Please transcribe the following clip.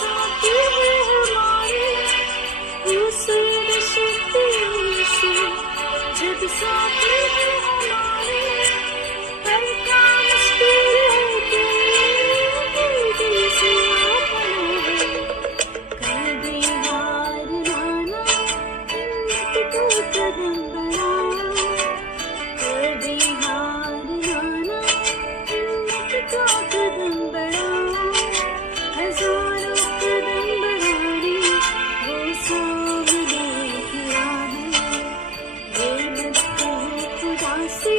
साथी है हमारे, दूसरे शक्तियों से जब साथी है हमारे, हर काम मुश्किल है तेरे दिल से अपना है। कभी हार माना, हिम्मत को कदम बढ़ाओ, कभी हार माना, हिम्मत को कदम बढ़ाओ, हजारों कदम बढ़ाने वो सौ भी किया है। ये मत कहो खुदा से